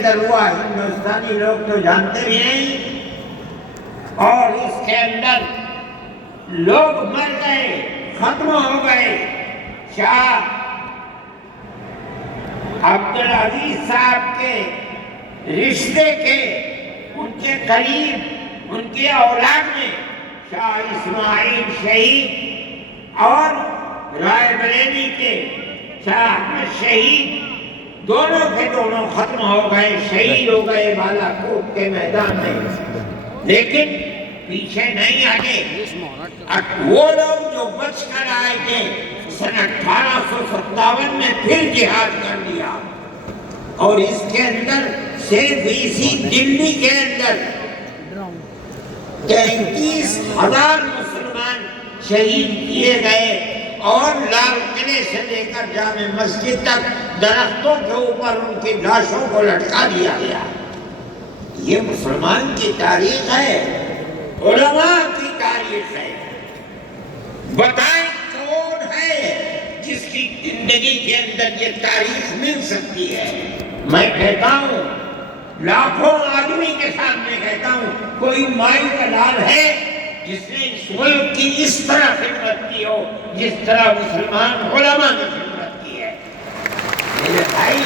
اندر ہوا ہندوستانی لوگ تو جانتے بھی نہیں، اور اس کے اندر لوگ مر گئے، ختم ہو گئے۔ شاہ عبدالعزیز صاحب کے رشتے کے، ان کے قریب، ان کے اولاد میں شاہ اسماعیل شہید اور رائے بریلی کے شاہ احمد شہید، دونوں کے دونوں ختم ہو گئے، شہید ہو گئے بالا کوٹ کے میدان میں۔ لیکن پیچھے نہیں ہٹے، وہ لوگ جو بچ کر آئے تھے سن 1857 میں پھر جہاد کر دیا، اور اس کے اندر صرف اسی دلی کے اندر 33,000 مسلمان شہید کیے گئے، اور لال قلعے سے لے کر جامع مسجد تک درختوں کے اوپر ان کی لاشوں کو لٹکا دیا گیا۔ یہ مسلمان کی تاریخ ہے، علماء کی تاریخ ہے۔ بتائیں کون ہے جس کی زندگی کے اندر یہ تاریخ مل سکتی ہے؟ میں کہتا ہوں، لاکھوں آدمی کے سامنے کہتا ہوں، کوئی مائی کا لال ہے جس نے اس ملک کی اس طرح خدمت کی ہو جس طرح مسلمان علماء نے خدمت کی ہے؟ میرے بھائی،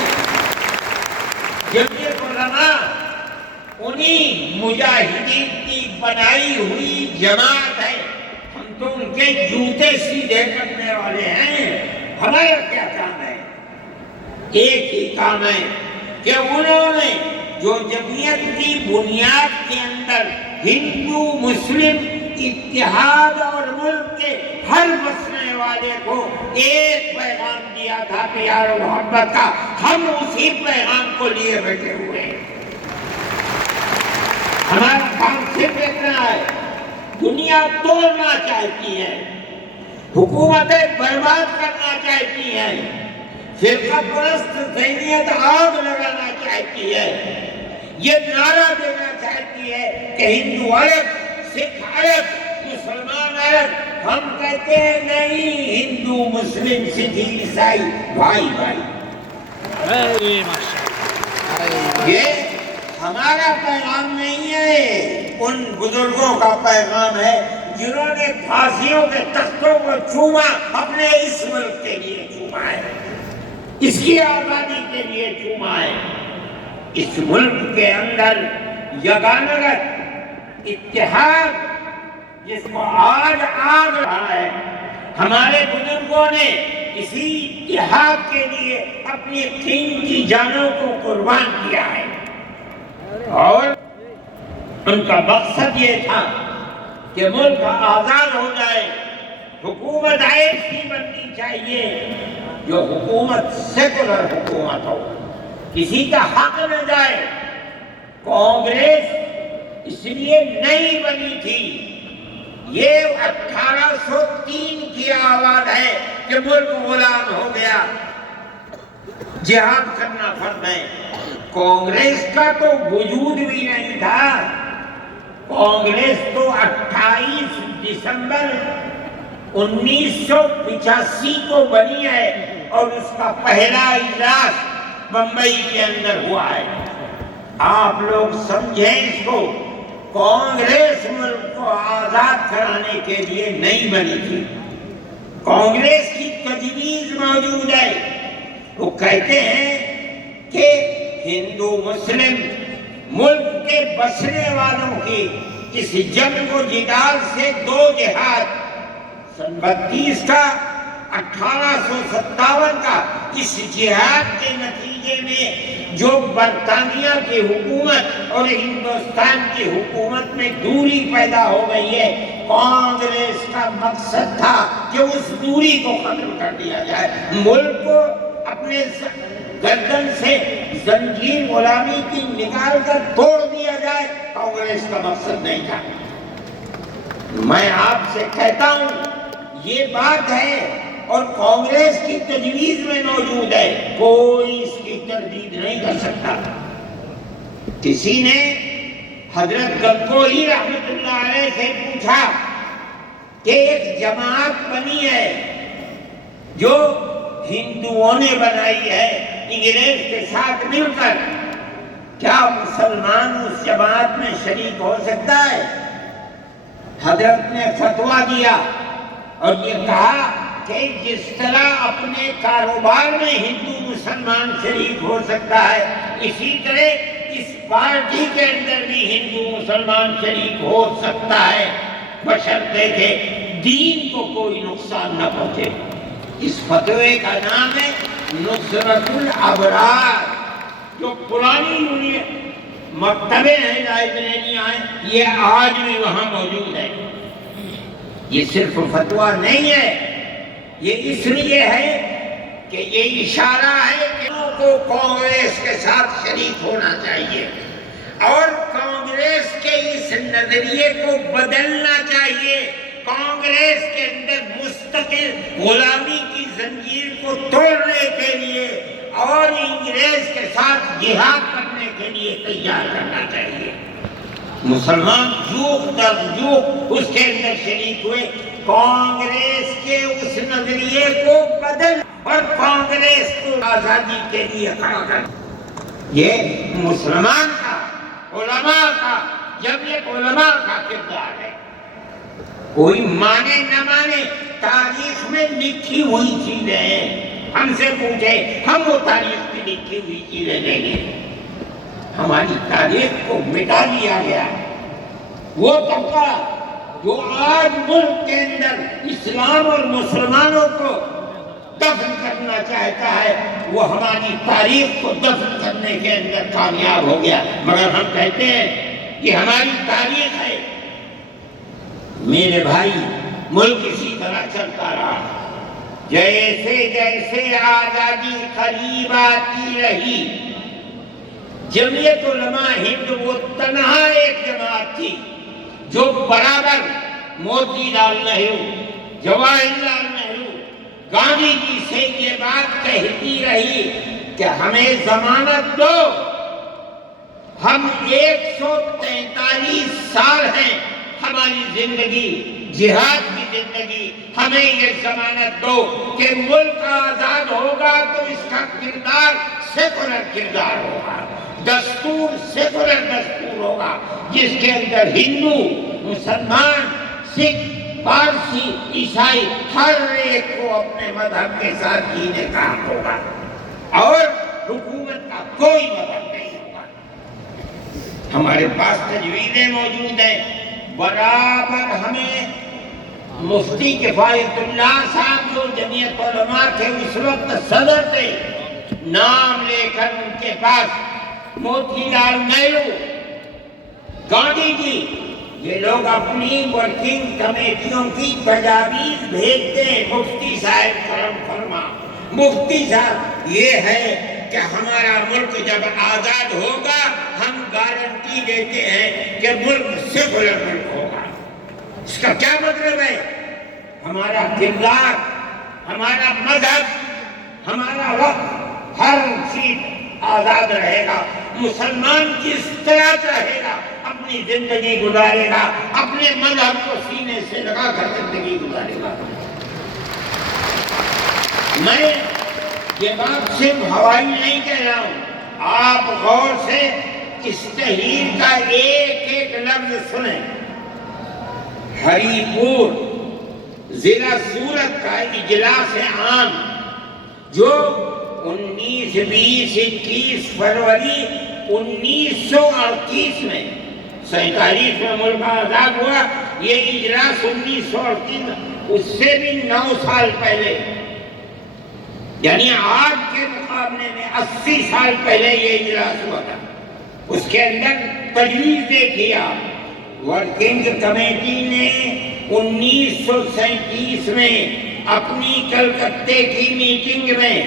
جب یہ علماء انہی مجاہدین کی بنائی ہوئی جماعت ہے، ہم تو ان کے جوتے سیدھے کرنے والے ہیں۔ ہمارا کیا کام ہے؟ ایک ہی کام ہے کہ انہوں نے جو جمعیت کی بنیاد کے اندر ہندو مسلم اتحاد اور ملک کے ہر بسنے والے کو ایک پیغام دیا تھا پیار و محبت کا، ہم اسی پیغام کو لیے بیٹھے ہوئے ہیں۔ ہمارا کام صرف اتنا ہے، دنیا توڑنا چاہتی ہے، حکومتیں برباد کرنا چاہتی ہیں، فرقہ پرست ذہنیت آگ لگانا چاہتی ہے، یہ نعرہ دینا چاہتی ہے کہ ہندو الگ، سکھ الگ، مسلمان الگ۔ ہم کہتے ہیں نہیں، ہندو مسلم سکھ عیسائی بھائی بھائی۔ یہ ہمارا پیغام نہیں ہے، ان بزرگوں کا پیغام ہے جنہوں نے پھانسیوں کے تختوں کو چوما، اپنے اس ملک کے لیے چوما ہے، اس کی آزادی کے لیے چوما ہے۔ اس ملک کے اندر یگانگت اتحاد جس کو آج آگ رہا ہے، ہمارے بزرگوں نے اسی اتحاد کے لیے اپنی قیمتی جانوں کو قربان کیا ہے، اور ان کا مقصد یہ تھا کہ ملک آزاد ہو جائے، حکومت ایسی بننی چاہیے جو حکومت سیکولر حکومت ہو، کسی کا حق نہ جائے۔ کانگریس اس لیے نہیں بنی تھی، یہ 1803 کی آواز ہے کہ ملک غلام ہو گیا، جہاد کرنا فرض ہے۔ کانگریس کا تو وجود بھی نہیں تھا، کانگریس تو 28 دسمبر 1985 کو بنی ہے، اور اس کا پہلا اجلاس بمبئی کے اندر ہوا ہے۔ آپ لوگ سمجھیں اس کو، کانگریس ملک کو آزاد کرانے کے لیے نہیں بنی تھی، کانگریس کی تجویز موجود ہے۔ وہ کہتے ہیں کہ ہندو مسلم ملک کے بسنے والوں کی اس جنگ و جدال سے دو جہاد، سن 32 کا 1857 کا، اس جہاد کے نتیجے میں جو برطانیہ کی حکومت اور ہندوستان کی حکومت میں دوری پیدا ہو گئی ہے، کانگریس کا مقصد تھا کہ اس دوری کو ختم کر دیا جائے، ملک کو اپنے گردن سے زنجیر غلامی کی نکال کر توڑ دیا جائے۔ کانگریس کا مقصد نہیں تھا۔ میں آپ سے کہتا ہوں یہ بات ہے، اور کانگریس کی تجویز میں موجود ہے، کوئی اس کی تردید نہیں کر سکتا۔ کسی نے حضرت گنگوہی رحمت اللہ علیہ سے پوچھا کہ ایک جماعت بنی ہے جو ہندوؤں نے بنائی ہے انگریز کے ساتھ مل کر، مسلمان اس جماعت میں شریک ہو سکتا ہے؟ حضرت نے فتویٰ دیا اور یہ کہا کہ جس طرح اپنے کاروبار میں ہندو مسلمان شریک ہو سکتا ہے، اسی طرح اس پارٹی کے اندر بھی ہندو مسلمان شریک ہو سکتا ہے، بشرطے کہ دین کو کوئی نقصان نہ پہنچے۔ اس فتوے کا نام ہے نصرت الابرار۔ جو پرانی مکتبیں ہیں، لائبریریاں ہیں، یہ آج بھی وہاں موجود ہے۔ یہ صرف فتویٰ نہیں ہے، یہ اس لیے ہے کہ یہ اشارہ ہے کہ لوگوں کو کانگریس کے ساتھ شریک ہونا چاہیے اور کانگریس کے اس نظریے کو بدلنا چاہیے۔ کانگریس کے اندر مستقل غلامی کی زنجیر کو توڑنے کے لیے اور انگریز کے ساتھ جہاد کرنے کے لیے تیار کرنا چاہیے۔ مسلمان جوخ در جوخ اس کے اندر شریک ہوئے، کانگریس کے اس نظریے کو بدل اور کانگریس کو آزادی کے لیے کھڑا کر۔ یہ مسلمان کا، علماء کا، جمعیت علماء کا کردار ہے۔ کوئی مانے نہ مانے، تاریخ میں لکھی ہوئی چیزیں ہیں۔ ہم سے پوچھے، ہم وہ تاریخ کی لکھی ہوئی چیزیں لیں گے؟ ہماری تاریخ کو مٹا دیا گیا۔ وہ طبقہ جو آج ملک کے اندر اسلام اور مسلمانوں کو دفن کرنا چاہتا ہے، وہ ہماری تاریخ کو دفن کرنے کے اندر کامیاب ہو گیا۔ مگر ہم کہتے ہیں یہ ہماری تاریخ ہے۔ میرے بھائی، ملک اسی طرح چلتا رہا، جیسے جیسے آزادی قریب آتی رہی، جمعیت علماء ہند وہ تنہا ایک جماعت تھی جو برابر موتی لال نہرو، جواہر لال نہرو، گاندھی جی سے یہ بات کہتی رہی کہ ہمیں ضمانت دو، ہم 143 سال ہیں، ہماری زندگی جہاد کی زندگی، ہمیں یہ ضمانت دو کہ ملک آزاد ہوگا تو اس کا کردار سیکولر کردار ہوگا، دستور سیکولر دستور ہوگا، جس کے اندر ہندو، مسلمان، سکھ، پارسی، عیسائی ہر ایک کو اپنے مذہب کے ساتھ جینے کا حق ہوگا اور حکومت کا کوئی مذہب نہیں ہوگا۔ ہمارے پاس تجویزیں موجود ہیں، برابر ہمیں مفتی کفایت اللہ صاحب جو جمعیت علماء کے اس وقت صدر تھے، نام لے کر ان کے پاس موتی لال نہرو، گاندھی جی، یہ لوگ اپنی ورکنگ کمیٹیوں کی تجاویز بھیجتے ہیں، مفتی صاحب کرم فرما، مفتی صاحب یہ ہے کہ ہمارا ملک جب آزاد ہوگا ہم گارنٹی دیتے ہیں کہ ملک سیکولر ملک ہوگا۔ اس کا کیا مطلب ہے؟ ہمارا کردار، ہمارا مذہب، ہمارا وقت، ہر چیز آزاد رہے گا۔ مسلمان جس طرح چاہے گا اپنی زندگی گزارے گا، اپنے مذہب کو سینے سے لگا کر زندگی گزارے گا۔ میں یہ بات صرف ہوائی نہیں کہہ رہا ہوں، آپ غور سے اس تحریر کا ایک ایک لفظ سنیں۔ ہری پور ضلع سورت کا اجلاس عام جو 19، 20، 21 فروری 1938 میں 47 میں ملک آزاد ہوا، یہ اجلاس 1938، اس سے بھی 9 سال پہلے، یعنی آج کے مقابلے میں 80 سال پہلے یہ اجلاس ہوا تھا۔ اس کے اندر تجویز دیکھیے آپ، ورکنگ کمیٹی نے 1937 میں اپنی کلکتے کی میٹنگ میں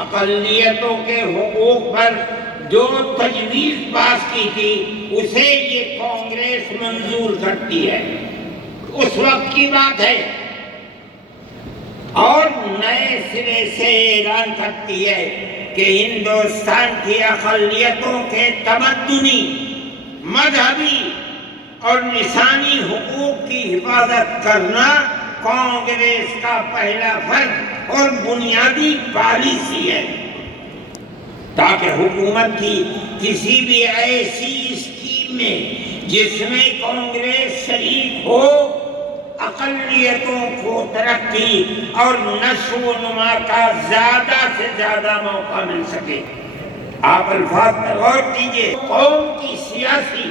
اقلیتوں کے حقوق پر جو تجویز پاس کی تھی اسے یہ کانگریس منظور کرتی ہے، اس وقت کی بات ہے، اور نئے سرے سے اعلان کرتی ہے کہ ہندوستان کی اقلیتوں کے تمدنی، مذہبی اور لسانی حقوق کی حفاظت کرنا کانگریس کا پہلا فرض اور بنیادی پالیسی ہے۔ تاکہ حکومت کی کسی بھی ایسی اسکیم میں جس میں کانگریس شریک ہو اقلیتوں کو ترقی اور نشو و نما کا زیادہ سے زیادہ موقع مل سکے۔ آپ الفاظ پر غور کیجئے، قوم کی سیاسی،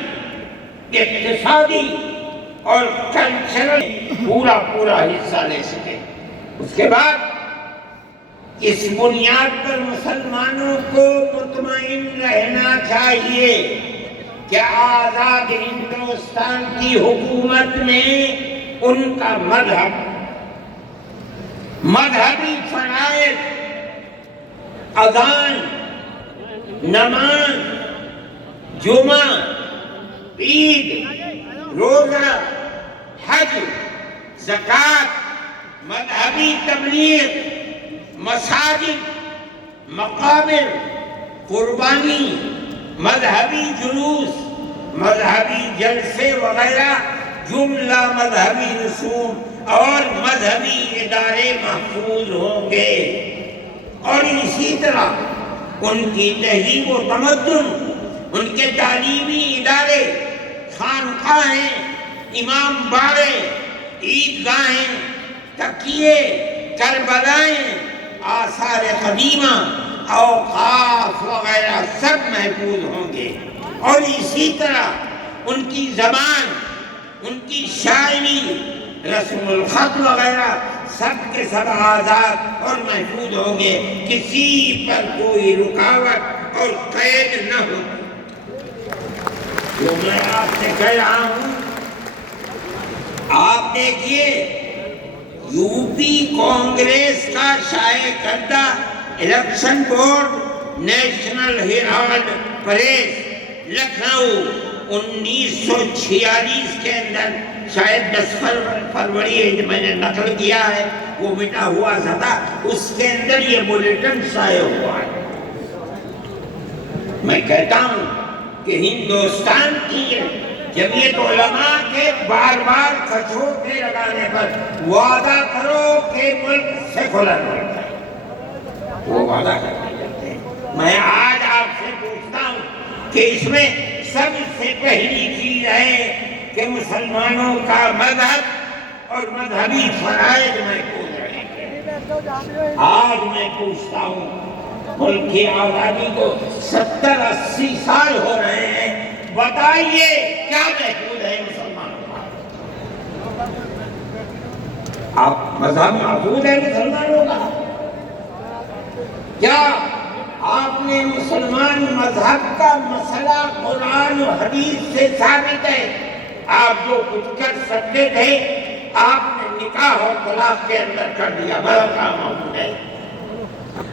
اقتصادی اور کلچرل پورا حصہ لے سکے۔ اس کے بعد اس بنیاد پر مسلمانوں کو مطمئن رہنا چاہیے کہ آزاد ہندوستان کی حکومت میں ان کا مذہبی فرائض، اذان، نماز، جمعہ، عید، روزہ، حج، زکوٰۃ، مذہبی تبلیغ، مساجد، مقابر، قربانی، مذہبی جلوس، مذہبی جلسے وغیرہ جملہ مذہبی رسوم اور مذہبی ادارے محفوظ ہوں گے، اور اسی طرح ان کی تہذیب و تمدن، ان کے تعلیمی ادارے، خانقاہیں، امام باڑے، عیدگاہیں، تکیے، کربلائیں، آثار قدیمہ، اوقاف وغیرہ سب محفوظ ہوں گے، اور اسی طرح ان کی زبان، ان کی شاعری، رسم الخط وغیرہ سب کے سب آزاد اور محفوظ ہوں گے، کسی پر کوئی رکاوٹ اور قید نہ ہو۔ جو میں آپ سے کہہ رہا ہوں، آپ دیکھیے یو پی کانگریس کا شائع کردہ election board National Herald Press Lucknow 1946 کے اندر شاید 10 فروری میں نے نقل کیا ہے، وہ مٹا ہوا تھا، اس کے اندر یہ بلیٹن شائع ہوا ہے۔ میں کہتا ہوں کہ ہندوستان کی جمعیت علماء کے بار بار کچھوٹے لگانے پر وعدہ کرو کہ ملک سیکولر ملک ہے، وہ وعدہ کرتے ہیں۔ میں آج آپ سے پوچھتا ہوں کہ اس میں سب سے پہلی چیز ہے کہ مسلمانوں کا مذہب اور مذہبی فرائض محفوظ رہیں گے۔ آج میں پوچھتا ہوں، ملک کی آزادی کو 70-80 سال ہو رہے ہیں، بتائیے کیا محفوظ ہے مسلمانوں کا؟ آپ مذہب محفوظ ہے مسلمانوں کا؟ کیا آپ نے مسلمان مذہب کا مسئلہ قرآن و حدیث سے ثابت ہے؟ آپ جو کچھ کر سکتے تھے آپ نے نکاح اور طلاق کے اندر کر دیا، بڑا کام موجود ہے۔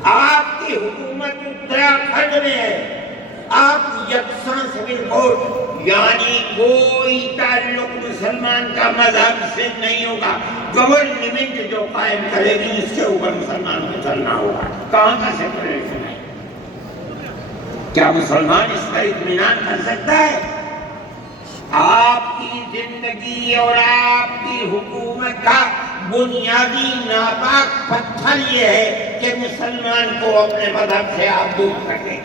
آپ کی حکومت اتراکھنڈ میں ہے، آپ یکساں سول کوڈ، یعنی کوئی تعلق مسلمان کا مذہب سے نہیں ہوگا، گورنمنٹ جو قائم کرے گی اس کے اوپر مسلمان کو چلنا ہوگا۔ کہاں کا سیکولرزم ہے؟ کیا مسلمان اس پر اطمینان کر سکتا ہے؟ آپ کی زندگی اور آپ کی حکومت کا بنیادی ناپاک پتھر یہ ہے کہ مسلمان کو اپنے مذہب سے آپ دور کر دیں۔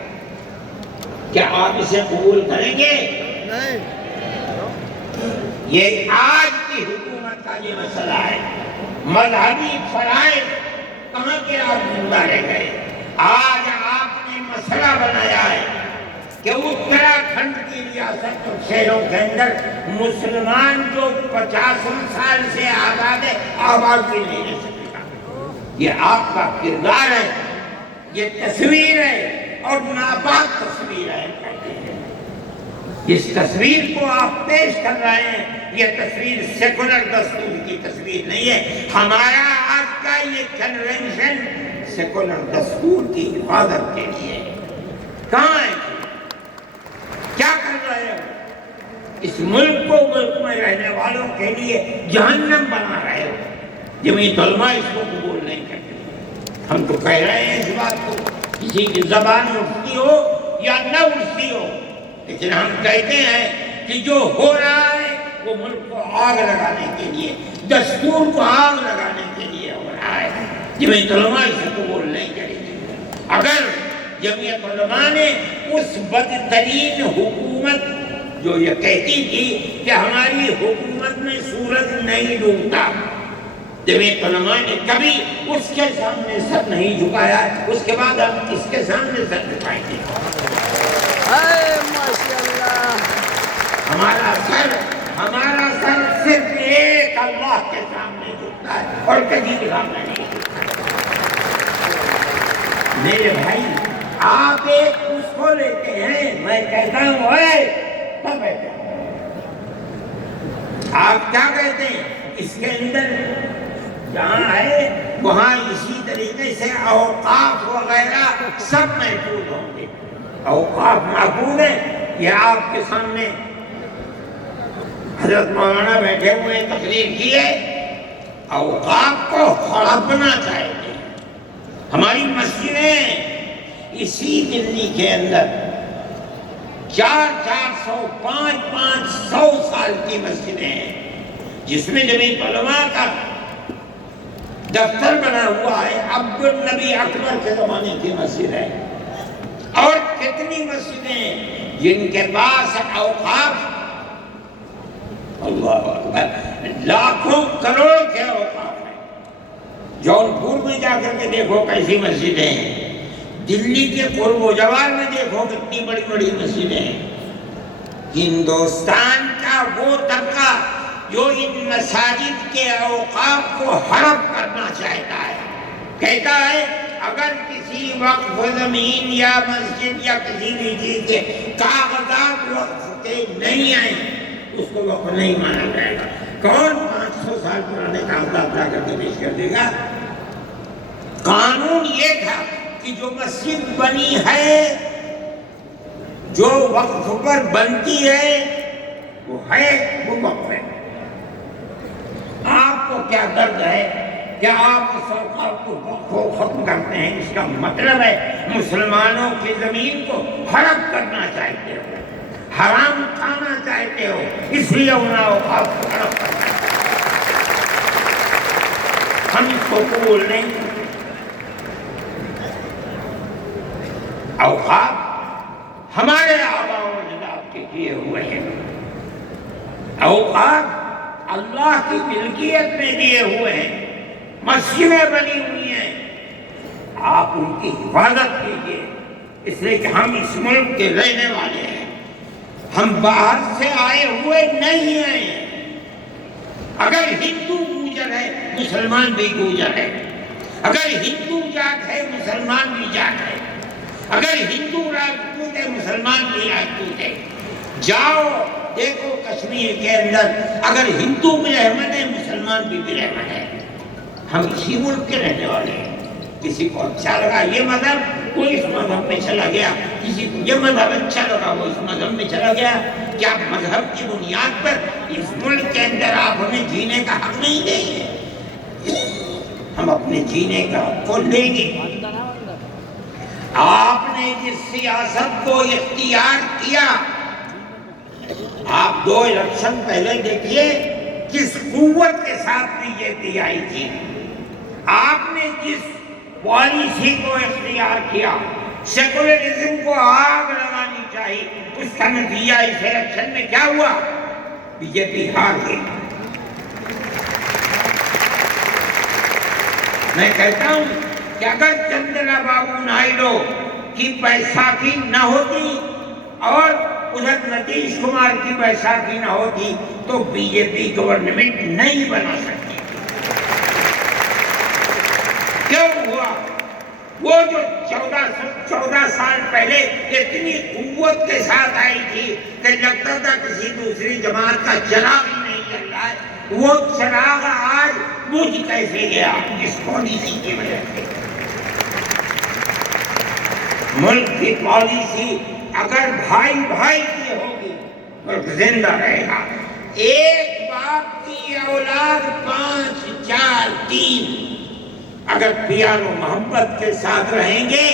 کیا آپ اسے قبول کریں گے؟ یہ آج کی حکومت کا یہ مسئلہ ہے۔ مذہبی فرائض کہاں کے آپ زندہ رہ گئے؟ آج آپ نے مسئلہ بنایا ہے کہ اتراکھنڈ کی ریاست اور شہروں کے اندر مسلمان جو 50 سال سے آزاد ہے آواز بھی نہیں لے سکے گا۔ یہ آپ کا کردار ہے، یہ تصویر ہے اور ناپاک تصویر ہے۔ اس تصویر کو آپ پیش کر رہے ہیں، یہ تصویر سیکولر دستور کی تصویر نہیں ہے۔ ہمارا آج کا یہ کنونشن سیکولر دستور کی حفاظت کے لیے ہے۔ کہاں ہے؟ کیا کر رہے ہو؟ اس ملک کو، ملک میں رہنے والوں کے لیے جہنم بنا رہے ہو۔ جمعیت علماء اس کو قبول نہیں کرتے۔ ہم تو کہہ رہے ہیں اس بات کو، کسی کی زبان اٹھتی ہو یا نہ اٹھتی ہو، لیکن ہم کہتے ہیں کہ جو ہو رہا ہے وہ ملک کو آگ لگانے کے لیے، دستور کو آگ لگانے کے لیے ہو رہا ہے۔ جمعیت علماء اسے قبول نہیں کرے گی۔ اگر جمعیت علماء نے اس بدترین حکومت جو یہ کہتی تھی کہ ہماری حکومت میں سورج نہیں ڈوبتا، جمعیت علماء نے کبھی اس کے سامنے سر نہیں جھکایا۔ اس کے بعد ہم کس کے سامنے سر جھکائیں گے؟ ہمارا سر صرف ایک اللہ کے سامنے جھکتا ہے اور کسی کے سامنے نہیں جھکتا۔ میرے بھائی، آپ ایک اس کو لیتے ہیں، میں کہتا ہوں آپ کیا کہتے ہیں؟ اس کے اندر جہاں ہے وہاں اسی طریقے سے اوقاف وغیرہ سب محفوظ ہوں گے۔ اوقاف محفوظ ہیں، یہ آپ کے سامنے حضرت مولانا بیٹھے ہوئے تقریر کیے، اوقاف کو ہڑپنا چاہتے ہیں۔ ہماری مسجدیں اسی دلی کے اندر 400 500 سال کی مسجدیں ہیں، جس میں جمعیت علماء کا دفتر بنا ہوا ہے، عبدالنبی اکبر کے زمانے کی مسجد ہے۔ اور کتنی مسجدیں جن کے پاس اوقاف، اللہ اکبر، لاکھوں کروڑ کے اوقاف ہیں۔ جونپور میں جا کر کے دیکھو کیسی مسجدیں ہیں، دلی کے قرب و جوار میں دیکھو کتنی بڑی بڑی مسجدیں ہیں۔ ہندوستان کا وہ طبقہ جو ان مساجد کے اوقاف کو ہڑپ کرنا چاہتا ہے، کہتا ہے اگر کسی وقف زمین یا مسجد یا کسی بھی چیز کے کاغذات وقف کے نہیں آئے اس کو وقف نہیں مانا جائے گا۔ کون 500 سال پرانے کاغذات لا کر کے پیش کر دے گا؟ قانون یہ تھا کہ جو مسجد بنی ہے، جو وقف پر بنتی ہے، وہ وقف ہے۔ آپ کو کیا درد ہے کہ آپ اس اوقاف کو ختم کرتے ہیں؟ اس کا مطلب ہے مسلمانوں کی زمین کو ہڑپ کرنا چاہتے ہو، حرام کھانا چاہتے ہو، اس لیے ان اوقاف کو ہڑپ کرنا چاہتے ہو۔ ہم اس کو قبول نہیں۔ اوقاف ہمارے آباء و اجداد کے کیے ہوئے ہیں، اوقاف اللہ کی ملکیت میں دیے ہوئے ہیں، مسجدیں بنی ہوئی ہیں، آپ ان کی حفاظت کیجیے، اس لیے کہ ہم اس ملک کے رہنے والے ہیں، ہم باہر سے آئے ہوئے نہیں ہیں۔ اگر ہندو گوجر ہے مسلمان بھی گوجر ہے، اگر ہندو جات ہے مسلمان بھی جات ہے، اگر ہندو راجپوت ہے مسلمان بھی راجپوت ہے۔ جاؤ دیکھو کشمیر کے اندر، اگر ہندو بھی رحمت ہے مسلمان بھی رحمت ہے۔ ہم اسی ملک کے رہنے والے ہیں۔ کسی کو اچھا لگا یہ مذہب، وہ اس مذہب میں چلا گیا، کسی کو یہ مذہب اچھا لگا وہ اس مذہب میں چلا گیا۔ کیا مذہب کی بنیاد پر اس ملک کے اندر آپ ہمیں جینے کا حق نہیں دیں گے؟ ہم اپنے جینے کا حق کو لیں گے۔ آپ نے جس سیاست کو اختیار کیا، آپ 2 الیکشن پہلے دیکھیے کس قوت کے ساتھ بی جے پی آئی تھی۔ آپ نے جس پالیسی کو اختیار کیا، سیکولرزم کو آگ لگانی چاہیے، اس کا نتیجہ اس الیکشن میں کیا ہوا؟ بی جے پی ہار گئی۔ میں کہتا ہوں کہ اگر چندرا بابو نائیڈو کی بیساکھی نہ ہوتی اور ادھر نتیش کمار کی بیساکھی نہ ہوتی تو بی جے پی گورنمنٹ نہیں بنا سکتی۔ کیوں ہوا؟ وہ جو 14 سال پہلے اتنی قوت کے ساتھ آئی تھی کہ لگتا تھا کسی دوسری جماعت کا چراغ ہی نہیں چل رہا ہے، وہ چراغ آج بجھ کیسے گیا؟ اس پالیسی کی وجہ سے۔ ملک کی پالیسی اگر بھائی بھائی کی ہوگی ملک زندہ رہے گا۔ ایک باپ کی اولاد 5 4 3 اگر پیار و محبت کے ساتھ رہیں گے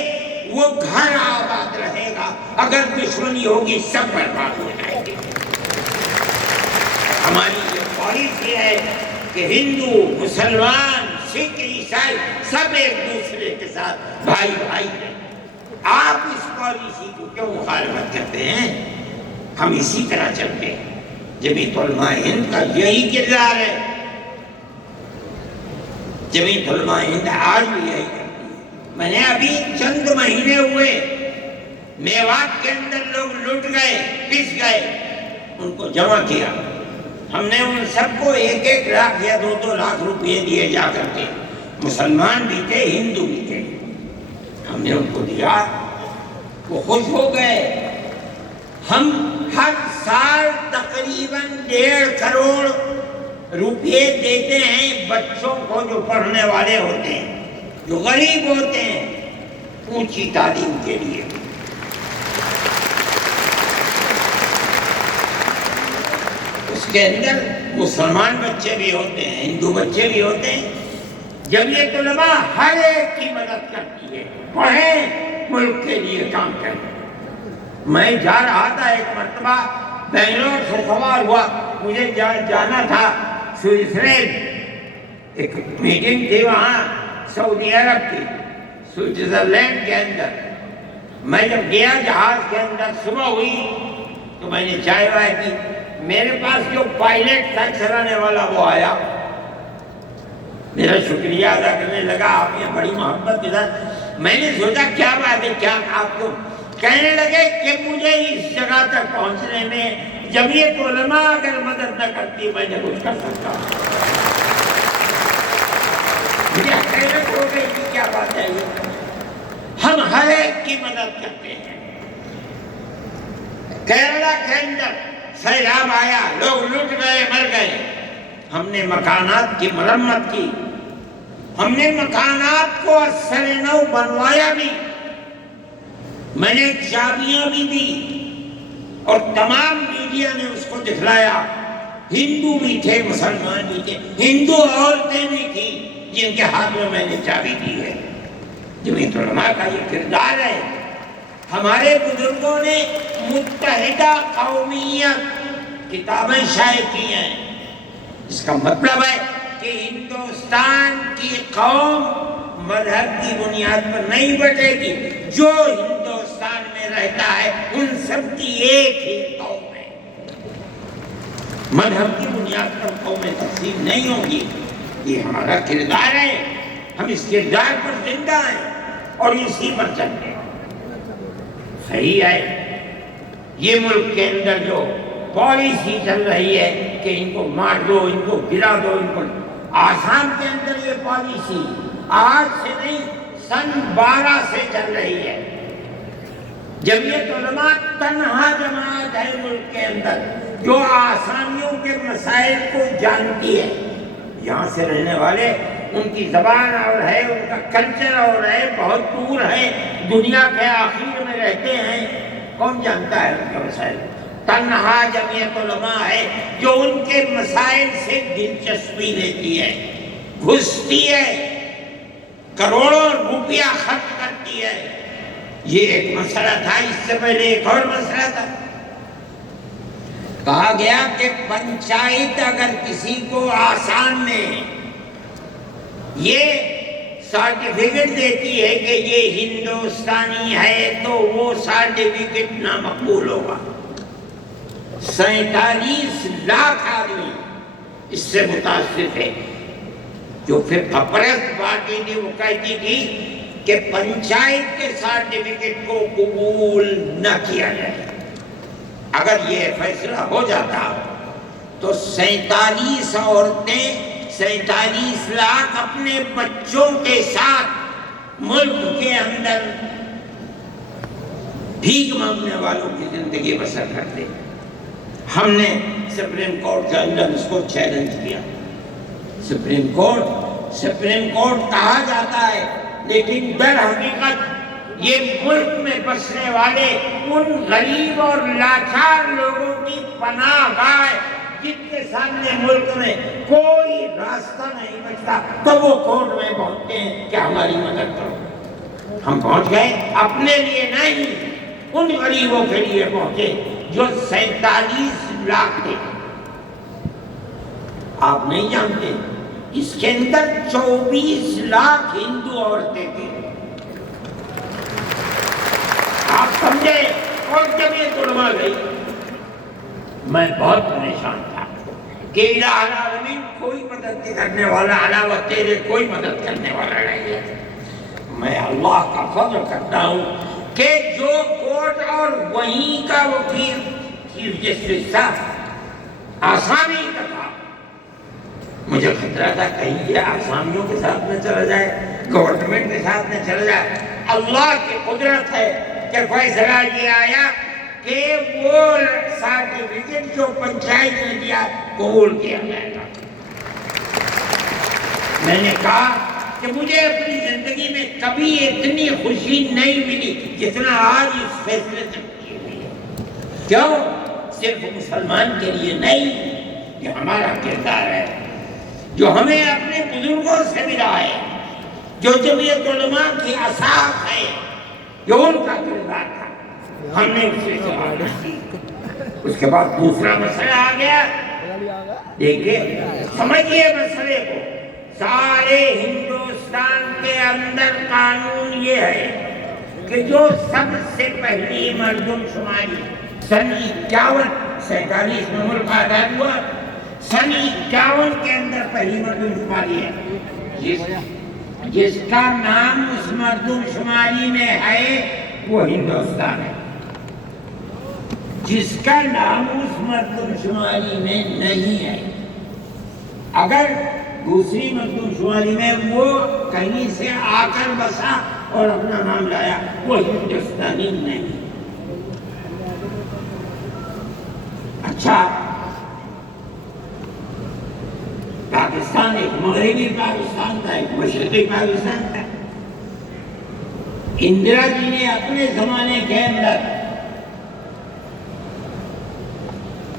وہ گھر آباد رہے گا، اگر دشمنی ہوگی سب برباد ہو جائیں گے۔ ہماری یہ پالیسی ہے کہ ہندو مسلمان سکھ عیسائی سب ایک دوسرے کے ساتھ بھائی بھائی ہیں۔ آپ اس پالیسی کو کیوں مخالفت کرتے ہیں؟ ہم اسی طرح چلتے ہیں۔ جمعیت علماء ہند کا یہی کردار ہے، جمعیت علماء ہند آج بھی یہی کرتی ہے۔ میں نے ابھی چند مہینے ہوئے، میوات کے اندر لوگ لٹ گئے، پس گئے، ان کو جمع کیا، ہم نے ان سب کو 1-1 لاکھ یا 2-2 لاکھ روپے دیے جا کر کے، مسلمان بھی تھے، ہندو بھی تھے، ہم نے ان کو دیا، وہ خوش ہو گئے۔ ہم ہر سال تقریباً 1.5 کروڑ روپے دیتے ہیں بچوں کو جو پڑھنے والے ہوتے ہیں، جو غریب ہوتے ہیں، اونچی تعلیم کے لیے۔ اس کے اندر مسلمان بچے بھی ہوتے ہیں، ہندو بچے بھی ہوتے ہیں۔ جمعیت علماء ہر ایک کی مدد کرتی ہے، پڑھیں، ملک کے لیے کام کریں۔ میں جا رہا تھا ایک مرتبہ، بنگلور سے سوار ہوا، مجھے جانا تھا سوئٹزرلینڈ، ایک میٹنگ تھی وہاں سعودی عرب کی، سوئٹزرلینڈ کے اندر۔ میں جب گیا جہاز کے اندر، صبح ہوئی تو میں نے چائے وائے پی، میرے پاس جو پائلٹ تھا چلانے والا وہ آیا، میرا شکریہ ادا کرنے لگا، آپ نے بڑی محبت کے ساتھ۔ میں نے سوچا کیا بات ہے، کیا آپ کو؟ کہنے لگے کہ مجھے اس جگہ تک پہنچنے میں جمعیت علماء اگر مدد نہ کرتی میں نے کچھ کر سکتا۔ مجھے حیرت ہو گئی کہ کیا بات ہے یہ، ہم ہر ایک کی مدد کرتے ہیں۔ کیرلا کے اندر سیلاب آیا، لوگ لٹ گئے، مر گئے، ہم نے مکانات کی مرمت کی، ہم نے مکانات کو اثر نو بنوایا بھی، میں نے چابیاں بھی دی، اور تمام میڈیا نے اس کو دکھلایا۔ ہندو بھی تھے، مسلمان بھی تھے، ہندو عورتیں بھی تھیں جن کے ہاتھ میں نے چابی دی ہے۔ جمعیت علماء کا یہ کردار ہے۔ ہمارے بزرگوں نے متحدہ قومیت کتابیں شائع کی ہیں، اس کا مطلب ہے کہ ہندوستان کی قوم مذہب کی بنیاد پر نہیں بٹے گی، جو ہندوستان میں رہتا ہے ان سب کی ایک ہی قوم ہے، مذہب کی بنیاد پر قومیں تقسیم نہیں ہوں گی۔ یہ ہمارا کردار ہے، ہم اس کردار پر زندہ ہیں اور اسی پر چلتے ہیں۔ صحیح ہے، یہ ملک کے اندر جو پالیسی چل رہی ہے کہ ان کو مار دو، ان کو گرا دو، ان کو، آسام کے اندر یہ پالیسی آج سے نہیں، سن 12 سے چل رہی ہے۔ جمعیت علماء تنہا جماعت ہے ملک کے اندر جو آسامیوں کے مسائل کو جانتی ہے۔ یہاں سے رہنے والے، ان کی زبان اور ہے، ان کا کلچر اور ہے، بہت دور ہے، دنیا کے آخر میں رہتے ہیں، کون جانتا ہے ان کے مسائل؟ تنہا جمعیت علماء ہے جو ان کے مسائل سے دلچسپی لیتی ہے، گھستی ہے، کروڑوں روپیہ خرچ کرتی ہے۔ یہ ایک مسئلہ تھا، اس سے پہلے ایک اور مسئلہ تھا، کہا گیا کہ پنچایت اگر کسی کو آسام میں یہ سرٹیفکیٹ دیتی ہے کہ یہ ہندوستانی ہے تو وہ سرٹیفکیٹ نامقبول ہوگا۔ 47 لاکھ آدمی اس سے متاثر ہے۔ جو پھر پرست پارٹی تھی وہ کہتی تھی کہ پنچایت کے سرٹیفکیٹ کو قبول نہ کیا جائے۔ اگر یہ فیصلہ ہو جاتا تو 47 عورتیں، 47 لاکھ اپنے بچوں کے ساتھ ملک کے اندر بھیک مانگنے والوں کی زندگی بسر کرتے۔ ہم نے سپریم کورٹ کے اندر اس کو چیلنج کیا۔ سپریم کورٹ کہا جاتا ہے، لیکن در حقیقت یہ ملک میں بسنے والے ان غریب اور لاچار لوگوں کی پناہ گاہ ہے جن کے سامنے ملک میں کوئی راستہ نہیں بچتا، تو وہ کورٹ میں پہنچتے ہیں کہ ہماری مدد کرو۔ ہم پہنچ گئے، اپنے لیے نہیں، ان غریبوں کے لیے پہنچے جو 47 لاکھ تھے۔ آپ نہیں جانتے اس کے اندر 24 لاکھ ہندو عورتیں تھیں۔ آپ سمجھے؟ اور جمعیت علماء گئی، میں بہت پریشان تھا کہ الہ العالمین کوئی مدد کرنے والا علاوہ تیرے کوئی مدد کرنے والا نہیں ہے۔ میں اللہ کا فضل کرتا ہوں کہ جو کورٹ اور وہیں کا وکیل چیف جسٹس صاحب آسامی کا تھا، مجھے خطرہ تھا کہیں یہ آسامیوں کے ساتھ نہ چلا جائے، گورنمنٹ کے ساتھ نہ چلا جائے۔ اللہ کی قدرت ہے کہ فیصلہ یہ آیا کہ وہ سرٹیفکیٹ جو پنچایت نے دیا قبول کیا جائے گا۔ میں نے کہا کہ مجھے اپنی زندگی میں کبھی اتنی خوشی نہیں ملی جتنا آج اس فیصلے سے ملی ہوئی ہے۔ کیوں؟ صرف مسلمان کے لیے نہیں، یہ ہمارا کردار ہے جو ہمیں اپنے بزرگوں سے ملا ہے، جو جمعیت علماء کی اساس ہے، جو ان کا کردار تھا، ہم نے اسے سوال کی۔ اس کے بعد دوسرا مسئلہ آ گیا۔ دیکھیے سمجھیے مسئلے کو، سارے ہندوستان کے اندر قانون یہ ہے کہ جو سب سے پہلی مردم شماری سن 47 میں ملک آزاد ہوا، سن 51 کے اندر پہلی مردم شماری ہے، جس کا نام اس مردم شماری میں ہے وہ ہندوستان ہے، جس کا نام اس مردم شماری میں نہیں ہے، اگر دوسری مردم شماری میں وہ کہیں سے آ کر بسا اور اپنا نام لایا، وہ ہندوستانی نہیں۔ اچھا، پاکستان ایک مغربی پاکستان تھا، ایک مشرقی پاکستان تھا۔ اندرا جی نے اپنے زمانے کے اندر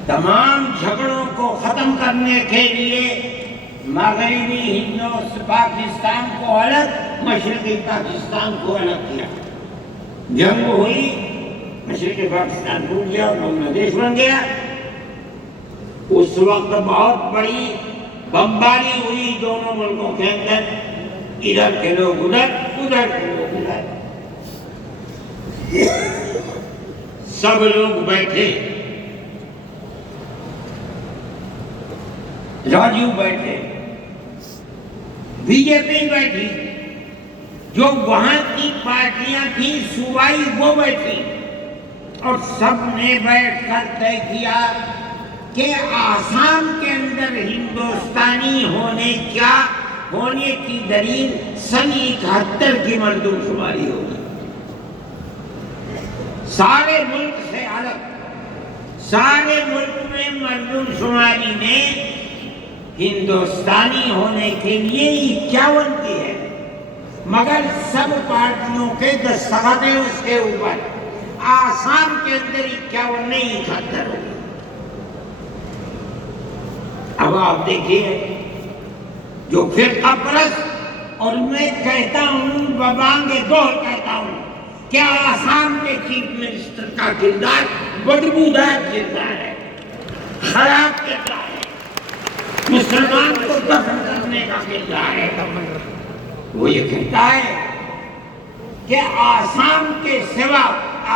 تمام جھگڑوں کو ختم کرنے کے لیے مغربی پاکستان کو الگ، مشرقی پاکستان کو الگ کیا۔ جنگ ہوئی، مشرقی پاکستان ٹوٹ گیا اور بنگلہ دیش بن گیا۔ اس وقت بہت بڑی بمباری ہوئی دونوں ملکوں کے اندر، ادھر کے لوگ ادھر، ادھر کے لوگ ادھر، سب لوگ بیٹھے، راجیو بیٹھے، بی جے پی بیٹھی، جو وہاں کی پارٹیاں تھیں صوبائی وہ بیٹھی، اور سب نے بیٹھ کر طے کیا کہ آسام کے اندر ہندوستانی ہونے کی دلیل سن 71 کی مردم شماری ہوگی، سارے ملک سے الگ۔ سارے ملک میں مردم شماری میں ہندوستانی ہونے کے لیے 51 کی ہے، مگر سب پارٹیوں کے دستخط ہیں اس کے اوپر۔ آسام کے اندر 51 نہیں 71 ہوگی۔ اب آپ دیکھیے، جو فرقہ پرست، اور میں کہتا ہوں ببانگ دور کہتا ہوں کہ آسام کے چیف منسٹر کا کردار بدبودار کردار ہے، خراب کردار ہے، مسلمان کو دفن کرنے کا کردار ہے۔ وہ یہ کہتا ہے کہ آسام کے سوا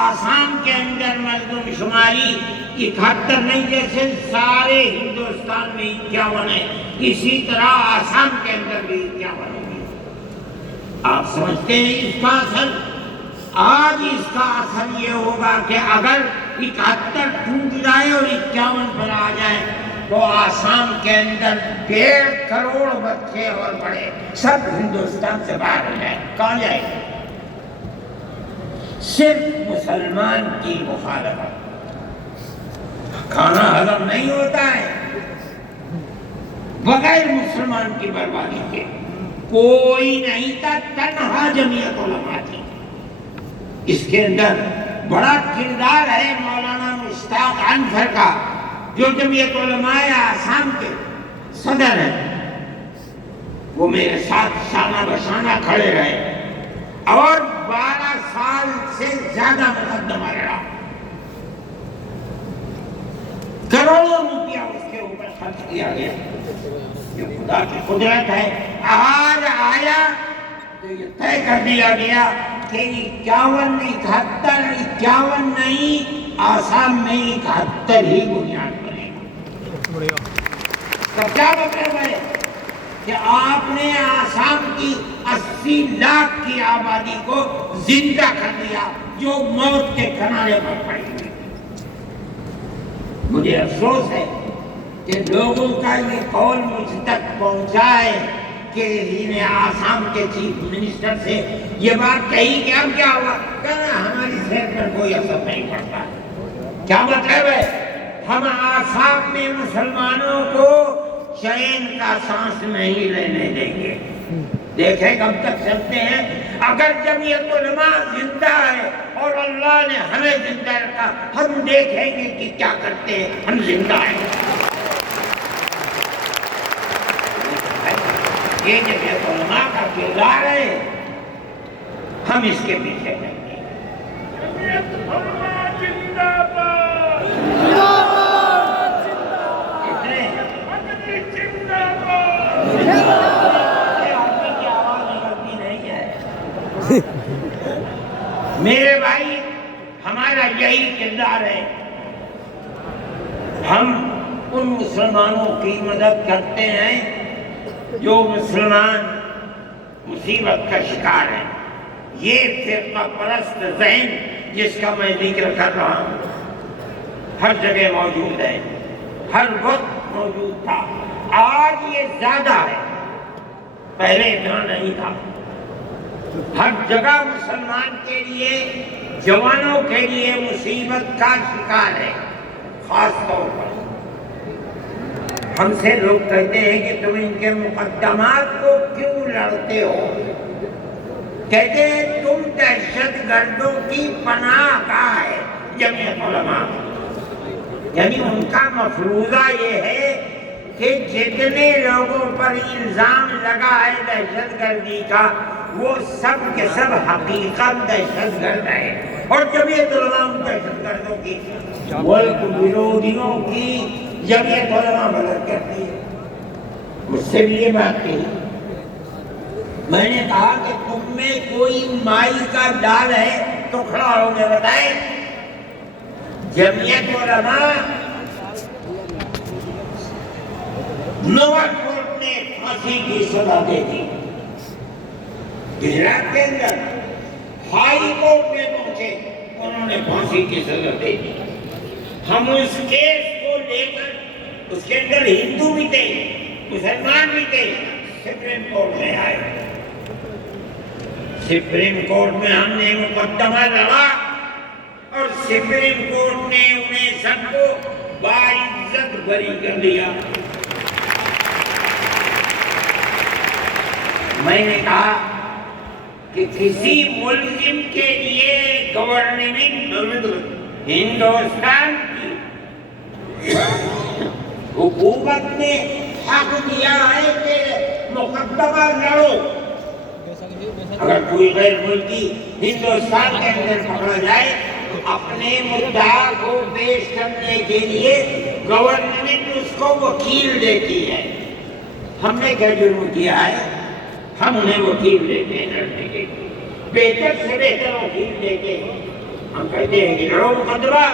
آسام کے اندر مردم شماری 71 نہیں، جیسے سارے ہندوستان میں 51 ہے، اسی طرح آسام کے اندر بھی 51 ہوگی۔ آپ سمجھتے ہیں اس کا اثر؟ آج اس کا اثر یہ ہوگا کہ اگر 71 ٹوٹ جائے اور 51 پر آ جائے تو آسام کے اندر 1.5 کروڑ بچے اور بڑے سب ہندوستان سے باہر ہو جائیں۔ کہاں جائے گا؟ صرف مسلمان کی مخالفت، کھانا ہضم نہیں ہوتا ہے بغیر مسلمان کی بربادی کے۔ کوئی نہیں تھا، تنہا جمعیت علماء تھی۔ اس کے اندر بڑا کردار ہے مولانا مشتاق انور کا، جو جمعیت علماء آسام کے صدر ہیں۔ وہ میرے ساتھ شانہ بشانہ کھڑے رہے اور 12 سال سے زیادہ مقدمہ لڑا، کروڑوں روپیہ اس کے اوپر خرچ کیا گیا۔ یہ خدا کی قدرت ہے۔ آج آیا تو یہ طے کر دیا گیا کہ 51 نہیں، آسام میں 71 ہی بنیاد بنے گا۔ تب کیا مطلب ہے کہ آپ نے آسام کی 80 لاکھ کی آبادی کو زندہ کر دیا جو موت کے کنارے پر پڑی ہوئی۔ مجھے افسوس ہے کہ لوگوں کا یہ قول مجھ تک پہنچا ہے کہ انہیں آسام کے چیف منسٹر سے یہ بات کہی کہ اب کیا ہوا، کہنا ہماری صحت پر کوئی اثر نہیں پڑتا۔ کیا مطلب ہے؟ ہم آسام میں مسلمانوں کو چین کا سانس نہیں لینے دیں گے۔ دیکھیں کب تک چلتے ہیں۔ اگر جمعیت علماء زندہ ہے اور اللہ نے ہمیں زندہ رکھا، ہم دیکھیں گے کہ کیا کرتے ہیں، ہم زندہ ہیں۔ یہ جمعیت علماء کا کردار ہے، ہم اس کے پیچھے ہیں۔ میرے بھائی، ہمارا یہی کردار ہے۔ ہم ان مسلمانوں کی مدد کرتے ہیں جو مسلمان مصیبت کا شکار ہے۔ یہ فرقہ پرست ذہن جس کا میں ذکر کر رہا ہوں ہر جگہ موجود ہے، ہر وقت موجود تھا، آج یہ زیادہ ہے، پہلے اتنا نہیں تھا۔ ہر جگہ مسلمان کے لیے، جوانوں کے لیے مصیبت کا شکار ہے۔ خاص طور پر ہم سے لوگ کہتے ہیں کہ تم ان کے مقدمات کو کیوں لڑتے ہو؟ کہتے ہیں تم دہشت گردوں کی پناہ گاہ ہے جمعیت علماء۔ یعنی ان کا مفروضہ یہ ہے کہ جتنے لوگوں پر الزام لگا ہے دہشت گردی کا، وہ سب کے سب حقیقت دہشت گرد ہے، اور جمعیت علماء ان دہشت گردوں کی، ملک وروڑیوں کی جمعیت علماء مدد کرتی ہے۔ مجھ سے بھی یہ بات کہی، میں نے کہا کہ تم میں کوئی مائی کا ڈال ہے تو کھڑا ہو کے بتائیں۔ جمعیت علماء لوور کورٹ نے پھانسی کی سزا دے دی، گجرات کے اندر ہائی کورٹ میں پہنچے، انہوں نے پھانسی کی سزا دے دی۔ ہم اس کیس کو لے کر، اس کے اندر ہندو بھی تھے، مسلمان بھی تھے، سپریم کورٹ میں آئے۔ سپریم کورٹ میں ہم نے مقدمہ لڑا اور سپریم کورٹ نے انہیں سب کو باعزت بری کر دیا۔ میں نے کہا کہ کسی ملزم کے لیے گورنمنٹ ہندوستان کی حکومت نے حق دیا ہے کہ مقدمہ لڑو۔ اگر کوئی غیر ملکی ہندوستان کے اندر پکڑا جائے، اپنے مدعا کو پیش کرنے کے لیے گورنمنٹ اس کو وکیل دیتی ہے۔ ہم نے کیا جرم کیا ہے؟ ہم انہیں وکیل دیتے ہیں لڑنے کے لیے، بہتر سے بہتر وکیل دیتے ہیں۔ ہم کہتے ہیں کہ لڑو مقدمہ،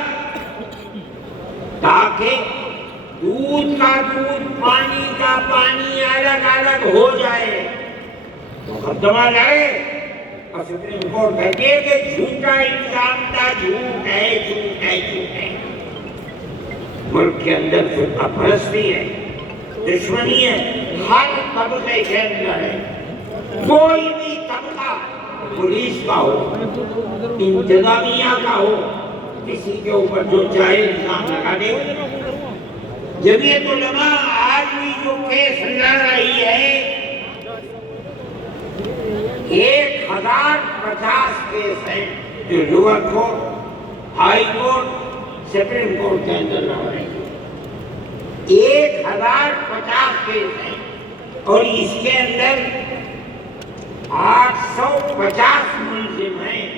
تاکہ دودھ کا دودھ، پانی کا پانی الگ الگ ہو جائے۔ مقدمہ لڑے اور سپریم کورٹ کہتے ہیں کہ جھوٹا الزام تھا، جھوٹ ہے، جھوٹ ہے، جھوٹ ہے۔ ملک کے اندر فرقہ پرستی ہے، دشمنی ہے، ہر طبقے کے اندر ہے۔ کوئی بھی طبقہ، پولیس کا ہو، انتظامیہ کا ہو، کسی کے اوپر جو چاہے الزام لگا دے۔ جمعیت علماء آج بھی جو کیس لڑ رہی ہے، 1050 کیس ہیں جو lower court, high court, supreme court کے اندر لڑ رہے ہیں۔ 1050 کیس ہیں اور اس کے اندر 850 ملزم ہیں۔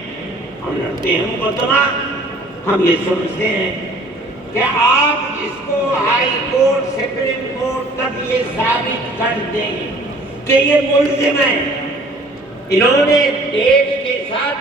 ہم لڑتے ہیں مقدمہ، ہم یہ سمجھتے ہیں کہ آپ جس کو ہائی کورٹ، سپریم کورٹ تک یہ ثابت کر دیں کہ یہ ملزم ہیں، انہوں نے دیش کے ساتھ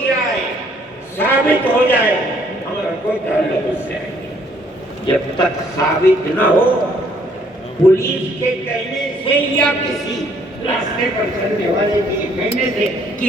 کیا ہے ثابت ہو جائے، ہمارا کوئی تعلق اس سے نہیں۔ جب تک ثابت نہ ہو، پولیس کے کہنے سے یا کسی راستے پر چلنے والے کے کہنے سے کہ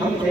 ہم سے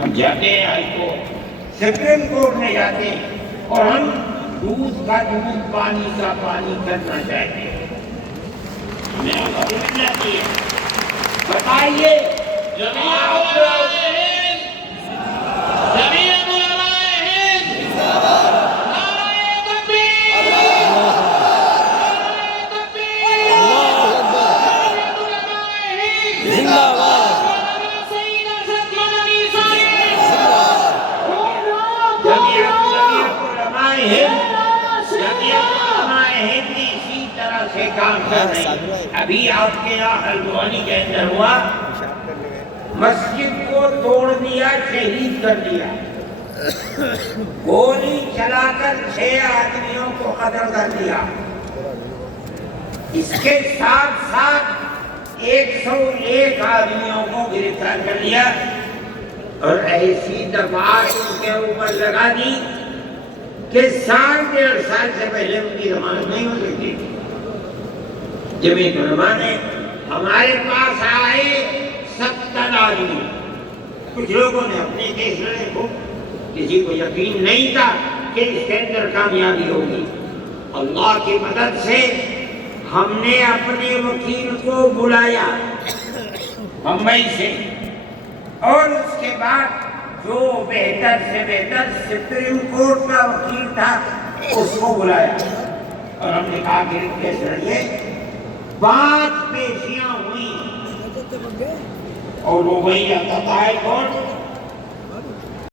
ہم جاتے ہیں ہائی کورٹ، سپریم کورٹ میں جاتے ہیں، اور ہم دودھ کا دودھ، پانی کا پانی کرنا چاہتے ہیں۔ ہمیں آزادی مل جاتی ہے۔ بتائیے جمعیت علماء ہند، جمعیت علماء ہند، نعرہ تکبیر، نعرہ تکبیر، جمعیت علماء ہند، زندہ باد، مولانا سعید ارشد مدنی صاحب، جمعیت علماء ہند، جمعیت علماء ہند اسی طرح سے کام کر رہی ہے۔ ابھی آپ کے یہاں ہلدوانی کے اندر ہوا، مسجد کو توڑ دیا، شہید کر دیا، گولی چلا کر 6 آدمیوں کو قتل کر دیا، اس کے ساتھ ساتھ 101 آدمیوں کو گرفتار کر لیا، اور ایسی دفعات ان کے اوپر لگا دی کہ 1.5 سال سے پہلے ان کی ضمانت نہیں ہو سکتی۔ جمعیت علماء نے ہمارے پاس آئے 70 آدمی، کچھ لوگوں نے اپنے کیس لڑے کو، کسی کو یقین نہیں تھا کہ اس کے اندر کامیابی ہوگی۔ اللہ کی مدد سے ہم نے اپنے وکیل کو بلایا ممبئی سے، اور اس کے بعد جو بہتر سے بہتر سپریم کورٹ کا وکیل تھا اس کو بلایا، اور ہم نے کہا کہ کیس لڑیے۔ 5 پیشیاں ہوئی، اور وہ وہی جاتا تھا ہائی کورٹ،